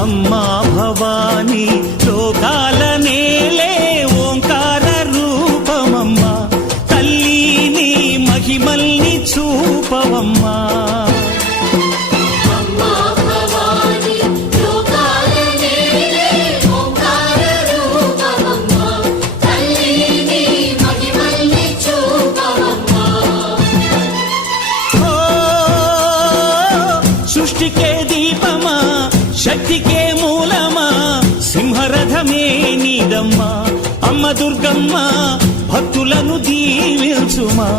అమ్మా భవానీ లోకాల నేలే ఓంకార రూపమమ్మా, తల్లి నీ మహిమల్ని చూపవమ్మా. సృష్టికే దీపమా, శక్తికే మూలమా, సింహరథమే నీదమ్మా. అమ్మ దుర్గమ్మ భక్తులను దీవించుమా.